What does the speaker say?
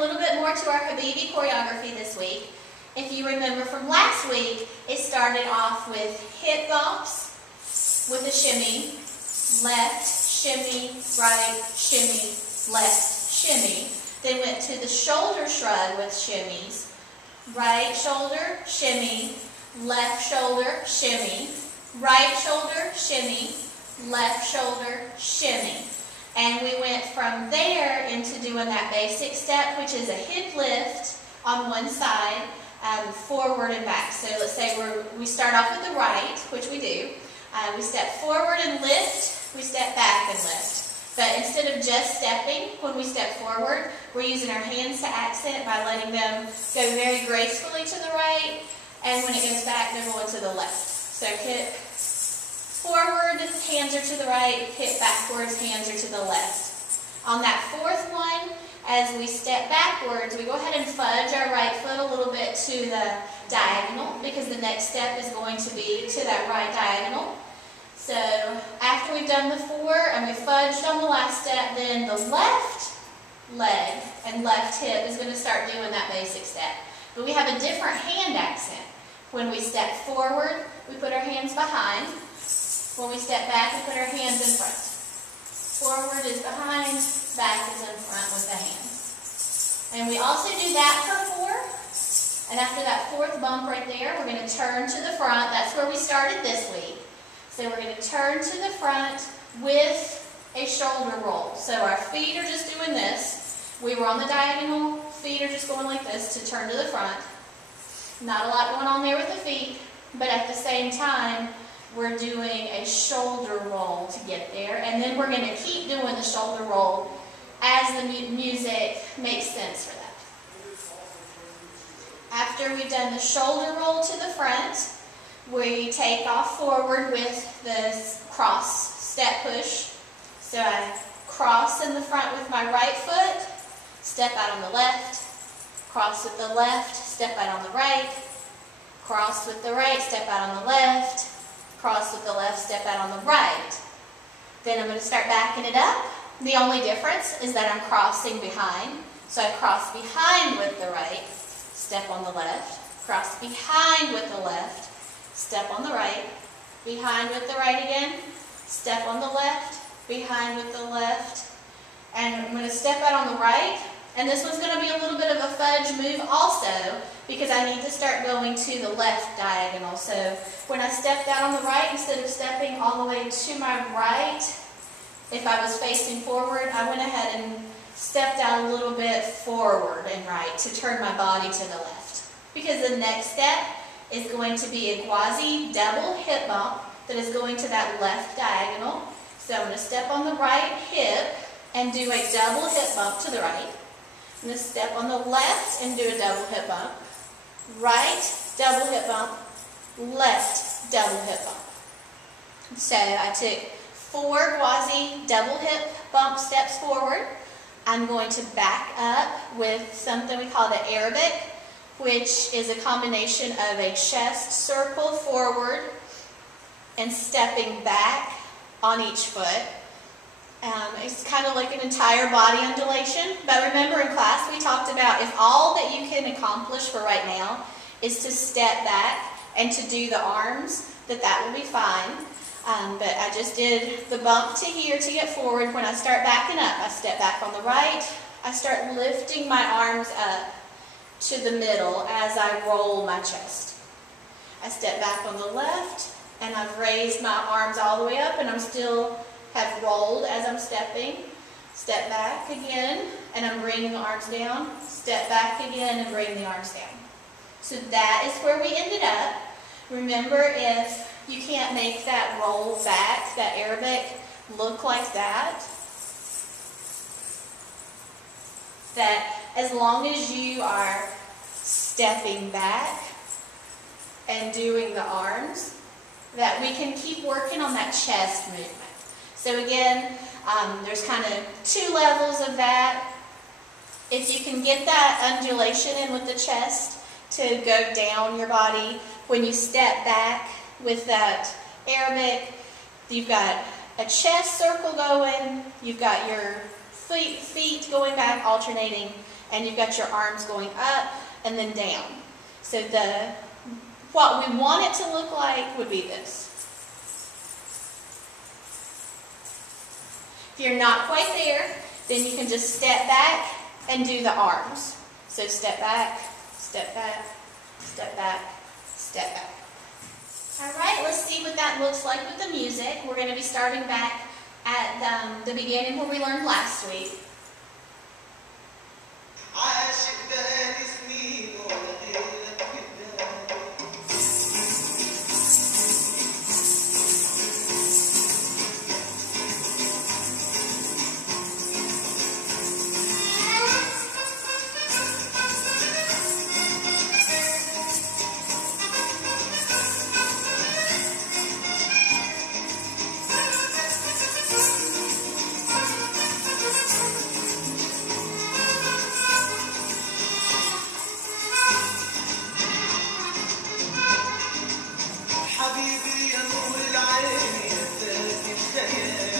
little bit more to our Habibi choreography this week. If you remember from last week, it started off with hip bumps with a shimmy, left, shimmy, right, shimmy, left, shimmy. Then went to the shoulder shrug with shimmies. Right shoulder, shimmy, left shoulder, shimmy, right shoulder, shimmy, left shoulder, shimmy. And we went from there into doing that basic step, which is a hip lift on one side, forward and back. So let's say we start off with the right, which we do. We step forward and lift, we step back and lift. But instead of just stepping, when we step forward, we're using our hands to accent by letting them go very gracefully to the right, and when it goes back, they're going to the left. So hip forward, hands are to the right, hip backwards, hands are to the left. On that fourth one, as we step backwards, we go ahead and fudge our right foot a little bit to the diagonal, because the next step is going to be to that right diagonal. So after we've done the four and we fudged on the last step, then the left leg and left hip is going to start doing that basic step. But we have a different hand accent. When we step forward, we put our hands behind. When we step back, we put our hands in front. Forward is behind, back is in front with the hands. And we also do that for four. And after that fourth bump right there, we're going to turn to the front. That's where we started this week. So we're going to turn to the front with a shoulder roll. So our feet are just doing this. We were on the diagonal, feet are just going like this to turn to the front. Not a lot going on there with the feet, but at the same time, we're doing a shoulder roll to get there. And then we're going to keep doing the shoulder roll as the music makes sense for that. After we've done the shoulder roll to the front, we take off forward with this cross step push. So I cross in the front with my right foot, step out on the left, cross with the left, step out on the right, cross with the right, step out on the left, cross with the left, step out on the right. Then I'm going to start backing it up. The only difference is that I'm crossing behind. So I cross behind with the right, step on the left, cross behind with the left, step on the right, behind with the right again, step on the left, behind with the left, and I'm going to step out on the right, and this one's going to be a little bit of a fudge move also, because I need to start going to the left diagonal. So when I stepped out on the right, instead of stepping all the way to my right, if I was facing forward, I went ahead and stepped out a little bit forward and right to turn my body to the left. Because the next step is going to be a quasi double hip bump that is going to that left diagonal. So I'm going to step on the right hip and do a double hip bump to the right. I'm going to step on the left and do a double hip bump. Right, double hip bump, left, double hip bump. So I took 4 quasi double hip bump steps forward. I'm going to back up with something we call the Arabic, which is a combination of a chest circle forward and stepping back on each foot. It's kind of like an entire body undulation, but remember in class we talked about if all that you can accomplish for right now is to step back and to do the arms, that will be fine. But I just did the bump to here to get forward. When I start backing up, I step back on the right, I start lifting my arms up to the middle as I roll my chest. I step back on the left, and I've raised my arms all the way up, and I'm still have rolled as I'm stepping. Step back again, and I'm bringing the arms down. Step back again and bring the arms down. So that is where we ended up. Remember, if you can't make that roll back, that Arabic, look like that, that as long as you are stepping back and doing the arms, that we can keep working on that chest movement. So again, there's kind of 2 levels of that. If you can get that undulation in with the chest to go down your body, when you step back with that Arabic, you've got a chest circle going, you've got your feet going back, alternating, and you've got your arms going up and then down. So what we want it to look like would be this. If you're not quite there, then you can just step back and do the arms. So step back, step back, step back, step back. All right, let's see what that looks like with the music. We're going to be starting back at the beginning where we learned last week. حبيبي يا نور العين يا